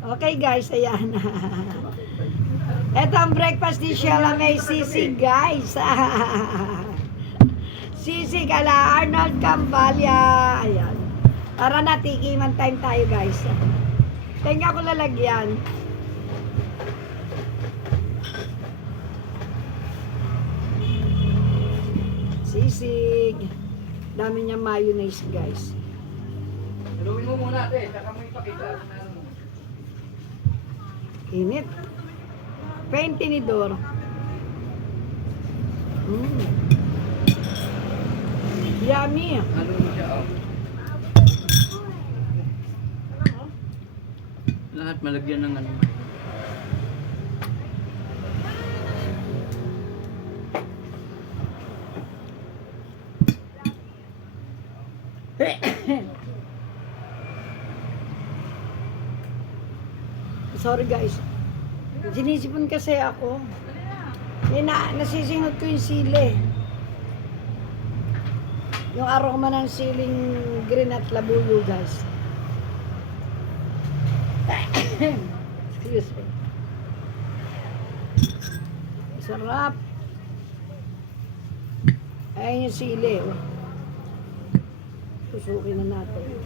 Okay guys, ayan. Ito ang breakfast ni Sheila May Sisig guys. Sisig ala Arnold Cambalia. Ayan. Tara na, tikiman time tayo guys. Tingnan ko lalagyan. Sisig. Dami niya mayonnaise guys. Haluin mo muna ate, saka mo ipakita. Init. Pentinidor. Yummy. Halo mo siya, oh. Lahat malagyan ng ano. Sorry guys. Sinisipon kasi ako. Nasisingot ko yung sili. Yung aroma ng siling green at labuyo guys. Excuse me. Sarap. Ayun yung sili. Oh. Susukin na natin.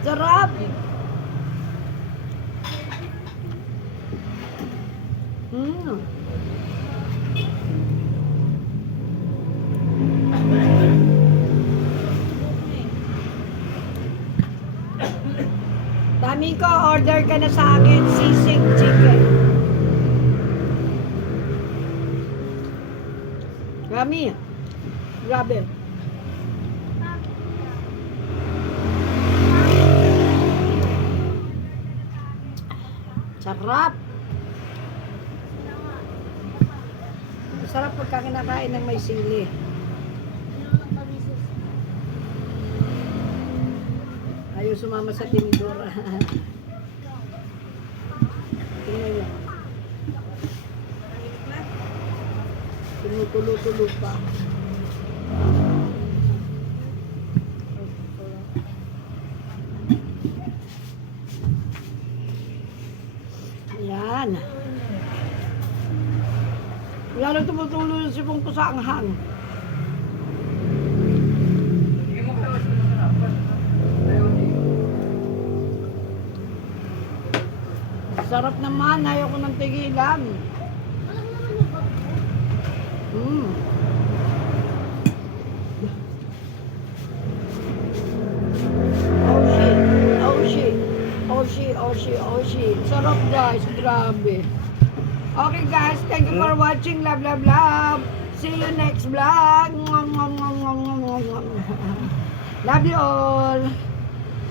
Sarap. Dami ko, order ka na sa akin, sisig chicken. Rami. Grabe. Sarap. Sarap pagka kinakain ng may sili. Ayaw sumama sa tinidora. Tingnan yan. Tumutulo-tulo pa. Yan. Yan ang tumutulo yung sipong ko sa anghang. Sarap naman, ayaw ko ng tigilan. Oshi. Sarap guys, grabe. Okay guys, thank you for watching. Love, love, love. See you next vlog. Love you all.